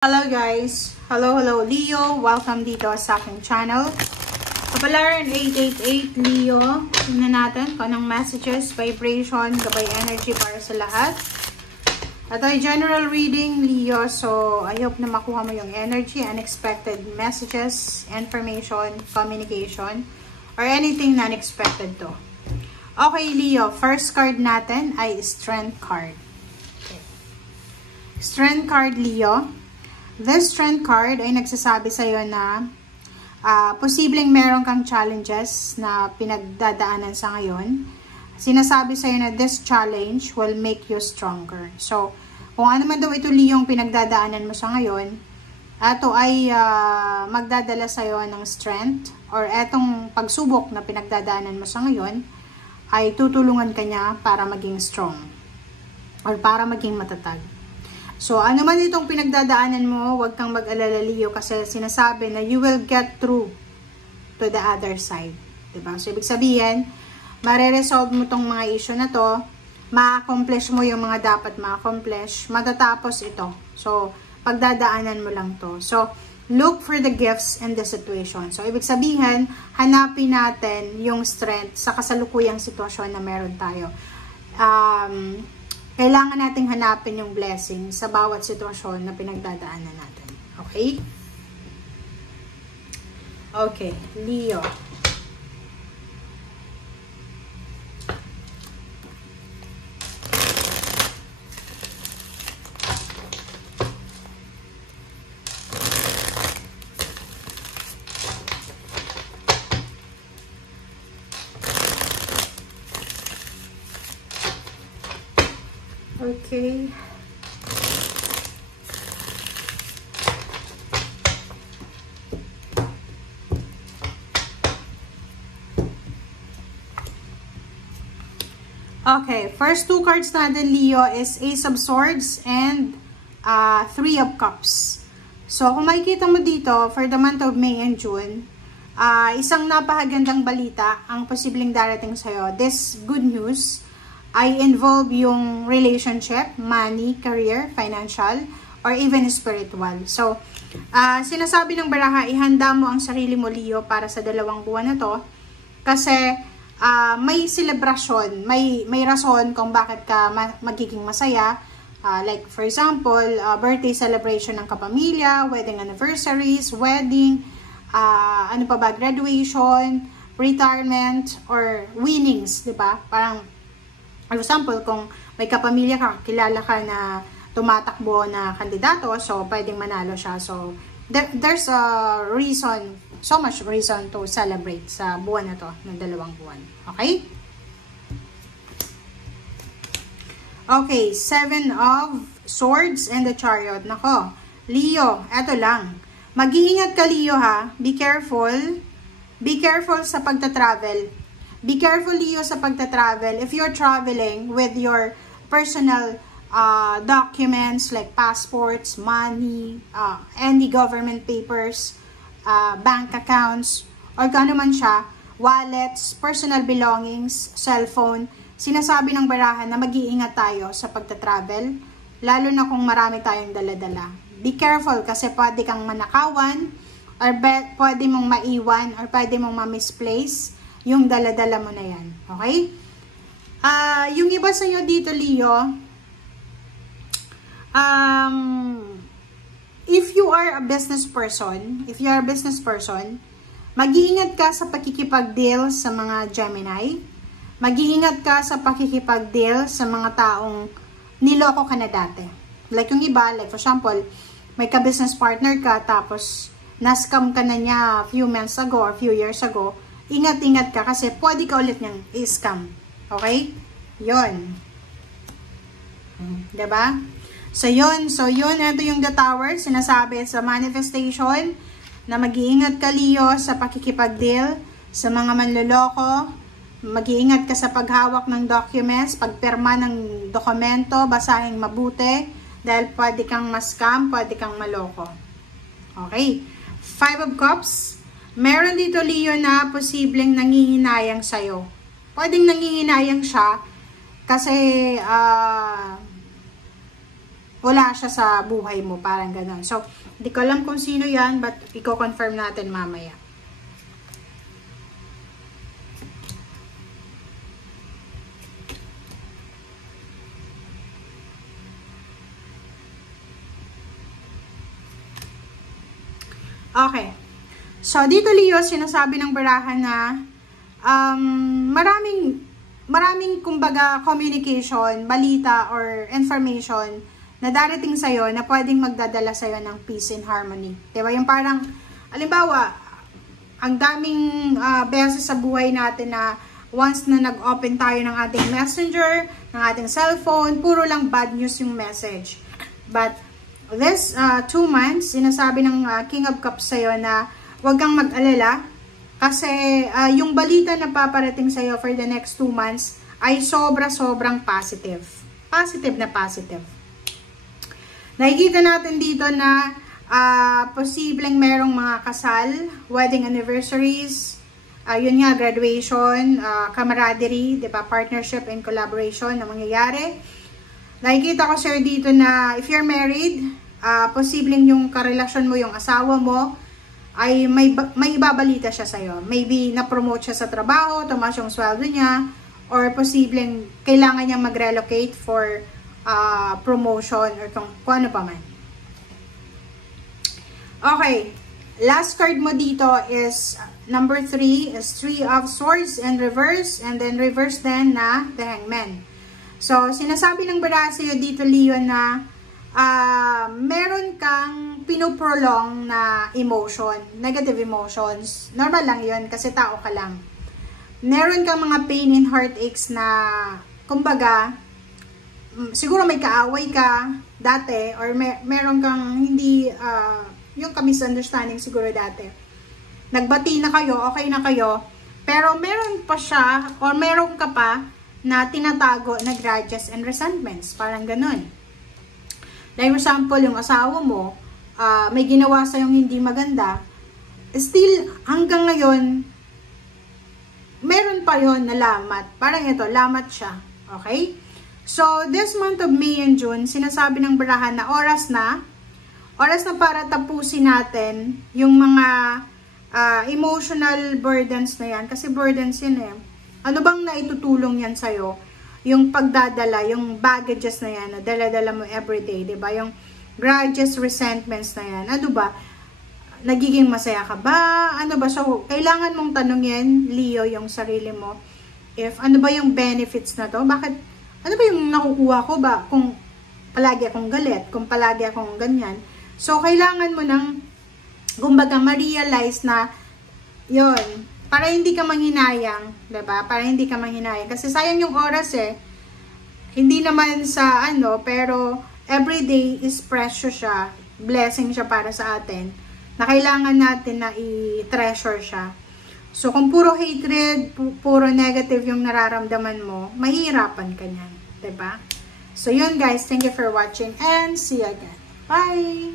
Hello guys! Hello Leo! Welcome dito sa aking channel. Kapalaran 888 Leo. Tingnan natin kung anong messages, vibration, gabay energy para sa lahat. Ito ay general reading Leo. So, I hope na makuha mo yung energy, unexpected messages, information, communication, or anything na unexpected to. Okay Leo, first card natin ay Strength card. Okay. Strength card Leo. This Strength card ay nagsasabi sa'yo na posibleng meron kang challenges na pinagdadaanan sa ngayon. Sinasabi sa'yo na this challenge will make you stronger. So, kung ano man daw ito Leo yung pinagdadaanan mo sa ngayon, ito ay magdadala sa'yo ng strength or etong pagsubok na pinagdadaanan mo sa ngayon ay tutulungan ka niya para maging strong or para maging matatag. So, ano man itong pinagdadaanan mo, huwag kang mag-alala Leo kasi sinasabi na you will get through to the other side. Diba? So, ibig sabihin, mare-resolve mo tong mga issue na to, ma-accomplish mo yung mga dapat ma-accomplish, matatapos ito. So, pagdadaanan mo lang to. So, look for the gifts in the situation. So, ibig sabihin, hanapin natin yung strength sa kasalukuyang sitwasyon na meron tayo. Kailangan nating hanapin yung blessing sa bawat sitwasyon na pinagdadaanan natin. Okay? Okay, Leo. Okay. Okay, first two cards natin Leo is Ace of Swords and Three of Cups. So, kung makikita mo dito, for the month of May and June, isang napakagandang balita ang posibleng darating sa'yo. This good news ay involve yung relationship, money, career, financial, or even spiritual. So, sinasabi ng baraha, ihanda mo ang sarili mo, Leo, para sa 2 buwan na to. Kasi, may celebration, may rason kung bakit ka magiging masaya. Like, for example, birthday celebration ng kapamilya, wedding anniversaries, wedding, ano pa ba, graduation, retirement, or winnings, di ba? Parang, for example, kung may kapamilya ka, kilala ka na tumatakbo na kandidato, so pwedeng manalo siya. So, there's a reason, so much reason to celebrate sa buwan na to, ng 2 buwan. Okay? Okay, 7 of Swords and the Chariot. Nako, Leo, eto lang. Mag-iingat ka, Leo, ha? Be careful. Be careful sa pagta-travel. Be careful, Leo, sa pagta-travel. If you're traveling with your personal documents like passports, money, any government papers, bank accounts, or kung ano man siya, wallets, personal belongings, cellphone, sinasabi ng barahan na mag-iingat tayo sa pagta-travel, lalo na kung marami tayong dala-dala. Be careful kasi pwede kang manakawan, or pwede mong maiwan, or pwede mong ma-misplace yung dala-dala mo na yan. Okay? Yung iba sa inyo dito, Leo, if you are a business person, mag-iingat ka sa pakikipag-deal sa mga Gemini. Mag-iingat ka sa pakikipag-deal sa mga taong niloko ka na dati. Like yung iba, like for example, may ka-business partner ka, tapos na-scam ka na niya a few months ago or few years ago. Ingat-ingat ka kasi pwede ka ulit niyang i-scam. Okay? Yun. Diba? So, yun. Ito yung The Tower. Sinasabi sa manifestation na mag-iingat ka, Leo, sa pakikipag-deal sa mga manloloko. Mag-iingat ka sa paghawak ng documents, pagpirma ng dokumento, basahin mabuti. Dahil pwede kang ma-scam, pwede kang maloko. Okay? 5 of Cups. Meron dito, Leo, na posibleng nangihinayang sa'yo. Pwedeng nangihinayang siya kasi wala siya sa buhay mo, parang ganun. So, hindi ko alam kung sino yan, but i-confirm natin mamaya. Okay. So, dito Leo, sinasabi ng barahan na maraming kumbaga communication, balita, or information na darating sa'yo na pwedeng magdadala sa'yo ng peace and harmony. Diba? Yung parang, alimbawa, ang daming beses sa buhay natin na once na nag-open tayo ng ating messenger, ng ating cellphone, puro lang bad news yung message. But, this 2 months, sinasabi ng King of Cups sa'yo na huwag kang mag-alala kasi yung balita na paparating sa'yo for the next 2 months ay sobrang positive. Positive na positive. Nakikita natin dito na posibleng merong mga kasal, wedding anniversaries, yun nga, graduation, camaraderie, diba? Partnership and collaboration na mangyayari. Nakikita ko sir dito na if you're married, posibleng yung karelasyon mo, yung asawa mo, ay may ibabalita siya sa'yo. Maybe na-promote siya sa trabaho, tumaas yung sweldo niya, or posibleng kailangan niya mag-relocate for promotion or kung ano pa man. Okay, last card mo dito is number 3 is 3 of Swords and reverse, and then reverse din na the Hangman. So, sinasabi ng baraha sa'yo dito, Leo, na meron kang pinoprolong na emotion, negative emotions. Normal lang yun kasi tao ka lang. Meron kang mga pain and heartaches na, kumbaga, siguro may kaaway ka dati or meron kang hindi, yung misunderstanding siguro dati. Nagbati na kayo, okay na kayo, pero meron pa siya or meron ka pa na tinatago na grudges and resentments. Parang ganun. Like for example, yung asawa mo, may ginawa sa'yong hindi maganda, still, hanggang ngayon, meron pa yon na lamat. Parang ito, lamat siya. Okay? So, this month of May and June, sinasabi ng barahan na oras na para tapusin natin yung mga emotional burdens na yan. Kasi burdens yun eh. Ano bang naitutulong yan sa'yo? Yung pagdadala, yung baggages na yan, na dala-dala mo everyday, diba? Yung grudges, resentments na yan. Ano ba? Nagiging masaya ka ba? Ano ba? So, kailangan mong tanungin, Leo, yung sarili mo. If ano ba yung benefits na to? Bakit? Ano ba yung nakukuha ko ba? Kung palagi akong galit, kung palagi akong ganyan. So, kailangan mo nang, kumbaga, ma-realize na, yun, para hindi ka manghinayang, diba? Para hindi ka manghinayang. Kasi sayang yung oras eh. Hindi naman sa ano, pero everyday is precious siya. Blessing siya para sa atin. Na kailangan natin na i-treasure siya. So, kung puro hatred, puro negative yung nararamdaman mo, mahihirapan ka niyan. Diba? So, yun guys. Thank you for watching and see you again. Bye!